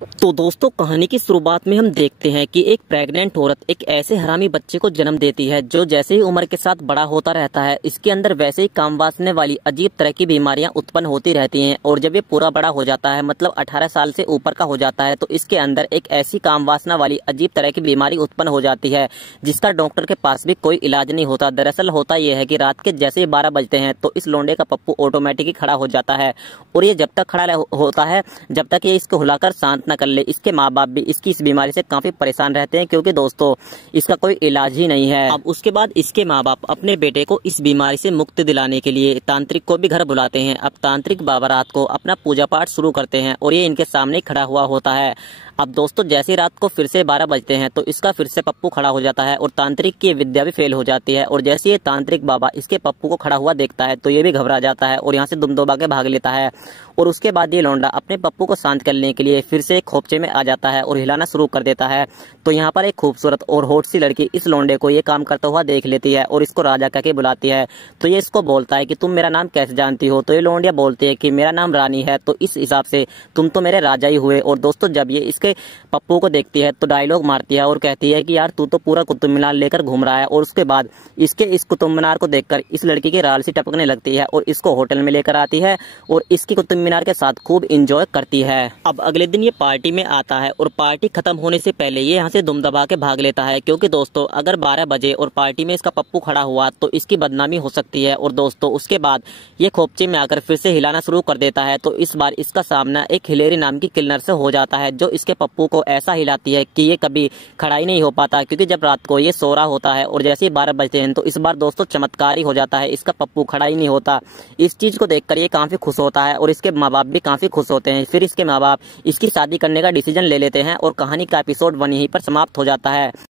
तो दोस्तों, कहानी की शुरुआत में हम देखते हैं कि एक प्रेग्नेंट औरत एक ऐसे हरामी बच्चे को जन्म देती है जो जैसे ही उम्र के साथ बड़ा होता रहता है, इसके अंदर वैसे ही काम वासने वाली अजीब तरह की बीमारियां उत्पन्न होती रहती हैं। और जब ये पूरा बड़ा हो जाता है, मतलब 18 साल से ऊपर का हो जाता है, तो इसके अंदर एक ऐसी काम वासना वाली अजीब तरह की बीमारी उत्पन्न हो जाती है जिसका डॉक्टर के पास भी कोई इलाज नहीं होता। दरअसल होता यह है कि रात के जैसे ही 12 बजते हैं तो इस लोंडे का पप्पू ऑटोमेटिक ही खड़ा हो जाता है। और ये जब तक खड़ा होता है, जब तक ये इसको हिलाकर शांत न कर ले, इसके माँ बाप भी इसकी इस बीमारी से काफी परेशान रहते हैं, क्योंकि दोस्तों इसका कोई इलाज ही नहीं है। अब उसके बाद इसके माँ बाप अपने बेटे को इस बीमारी से मुक्ति दिलाने के लिए तांत्रिक को भी घर बुलाते हैं। अब तांत्रिक बाबा रात को अपना पूजा पाठ शुरू करते हैं और ये इनके सामने खड़ा हुआ होता है। अब दोस्तों, जैसे रात को फिर से 12 बजते हैं तो इसका फिर से पप्पू खड़ा हो जाता है और तांत्रिक की विद्या भी फेल हो जाती है। और जैसे ये तांत्रिक बाबा इसके पप्पू को खड़ा हुआ देखता है तो ये भी घबरा जाता है और यहाँ से दुम दबा के भाग लेता है। और उसके बाद ये लौंडा अपने पप्पू को शांत करने के लिए फिर से एक खोपचे में आ जाता है और हिलाना शुरू कर देता है। तो यहाँ पर एक खूबसूरत और होठ सी लड़की इस लौंडे को ये काम करता हुआ देख लेती है और इसको राजा कह के बुलाती है। तो ये इसको बोलता है कि तुम मेरा नाम कैसे जानती हो? तो ये लौंडिया बोलती है कि मेरा नाम रानी है, तो इस हिसाब से तुम तो मेरे राजा ही हुए। और दोस्तों, जब ये इसके पप्पू को देखती है तो डायलॉग मारती है और कहती है कि यार तू तो पूरा कुतुब मीनार लेकर घूम रहा है। और उसके बाद इसके इस कुतुब मीनार को देखकर इस लड़की की राल सी टपकने लगती है और इसको होटल में लेकर आती है और इसकी कुतुब मीनार के साथ खूब इंजॉय करती है। अब अगले दिन ये पार्टी में आता है और पार्टी खत्म होने से पहले ये यहाँ से दुम दबा के भाग लेता है, क्योंकि दोस्तों अगर 12 बजे और पार्टी में इसका पप्पू खड़ा हुआ तो इसकी बदनामी हो सकती है। और दोस्तों, उसके बाद ये खोपचे में आकर फिर से हिलाना शुरू कर देता है। तो इस बार इसका सामना एक हिलेरी नाम की किलनर से हो जाता है, जो इसके पप्पू को ऐसा हिलाती है कि ये कभी खड़ा ही नहीं हो पाता, क्योंकि जब रात को ये सो रहा होता है और जैसे ही 12 बजते हैं तो इस बार दोस्तों चमत्कार ही हो जाता है, इसका पप्पू खड़ा ही नहीं होता। इस चीज को देखकर ये काफी खुश होता है और इसके माँ बाप भी काफी खुश होते हैं। फिर इसके माँ बाप इसकी शादी करने का डिसीजन ले लेते हैं और कहानी का एपिसोड 1 यहीं पर समाप्त हो जाता है।